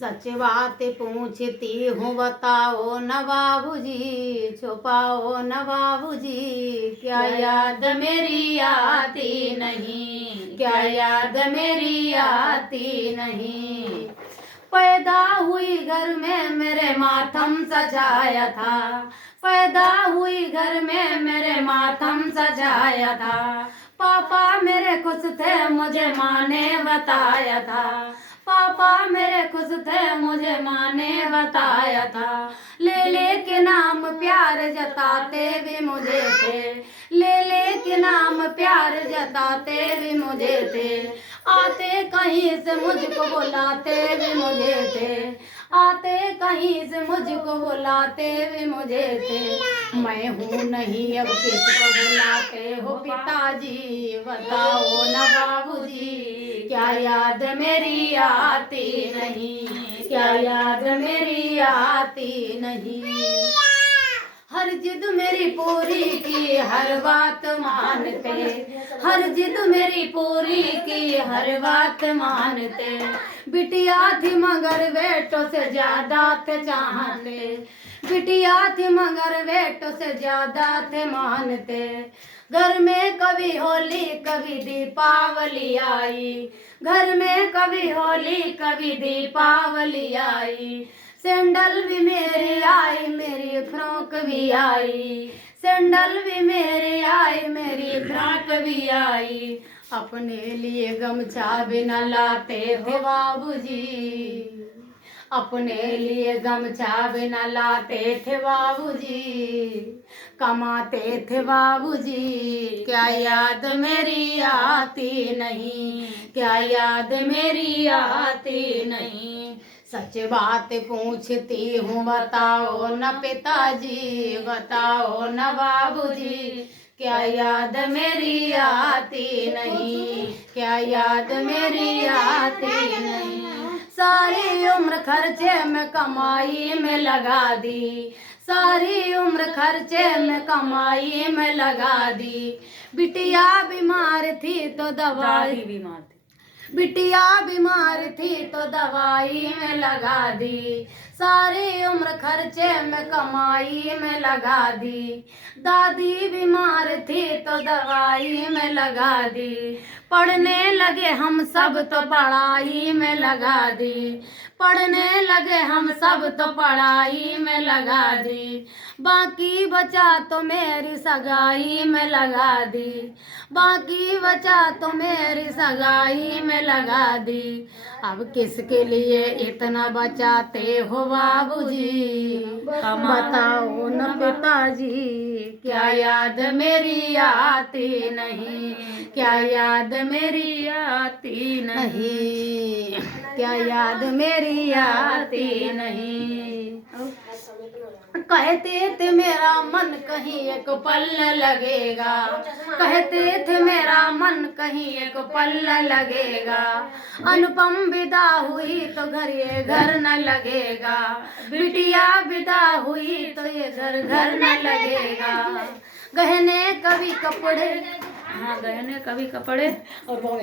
सच बात पूछती हूँ बताओ न बाबूजी, छुपाओ न बाबूजी, क्या याद मेरी आती नहीं, क्या याद मेरी आती नहीं। पैदा हुई घर में मेरे मातम सजाया था, पैदा हुई घर में मेरे मातम सजाया था। पापा मेरे खुश थे मुझे माँ ने बताया था, पापा मेरे खुश थे मुझे माँ ने बताया था। ले के नाम प्यार जताते भी मुझे थे, ले के नाम प्यार जताते भी मुझे थे। आते कहीं से मुझको बुलाते भी मुझे थे, आते कहीं से मुझको बुलाते भी मुझे थे। मैं हूँ नहीं अब किसको बुलाते हो पिताजी, बताओ न बाबूजी, क्या याद मेरी आती नहीं, क्या याद मेरी आती नहीं। हर जिद मेरी पूरी की हर बात मानते, हर जिद मेरी पूरी की हर बात मानते। बिटिया थी मगर बेटों से ज्यादा थे चाहते, बिटिया थी मगर बेटों से ज्यादा थे मानते। घर में कभी होली कभी दीपावली आई, घर में कभी होली कभी दीपावली आई। सैंडल भी मेरी आई मेरी फ्रॉक भी आई, सैंडल भी मेरी आई मेरी फ्रॉक भी आई। अपने लिए गमछा भी न लाते थे बाबूजी, अपने लिए गमछा भी न लाते थे बाबूजी, कमाते थे बाबूजी। क्या याद मेरी आती नहीं, क्या याद मेरी आती नहीं। सच बात पूछती हूँ बताओ न पिताजी, बताओ न बाबूजी, क्या याद मेरी आती नहीं, क्या याद मेरी आती नहीं। सारी उम्र खर्चे में कमाई में लगा दी, सारी उम्र खर्चे में कमाई में लगा दी। बिटिया बीमार थी तो दवाई बीमार थी, बिटिया बीमार थी तो दवाई में लगा दी। सारी उम्र खर्चे में कमाई में लगा दी। दादी बीमार थी तो दवाई में लगा दी। पढ़ने लगे हम सब तो पढ़ाई में लगा दी, पढ़ने लगे हम सब तो पढ़ाई में लगा दी। बाकी बचा तो मेरी सगाई में लगा दी, बाकी बचा तो मेरी सगाई में लगा दी। अब किसके लिए इतना बचाते हो बाबूजी, बताओ न पिताजी, क्या याद मेरी आती नहीं, क्या याद मेरी आती नहीं, क्या याद मेरी आती नहीं। कहते थे मेरा मन कहीं एक पल लगेगा, कहते थे मेरा मन कहीं एक पल लगेगा। अनुपम विदा हुई तो घर ये घर न लगेगा, बिटिया विदा हुई तो ये घर घर न लगेगा। गहने कभी कपड़े, हाँ गहने कभी कपड़े और वो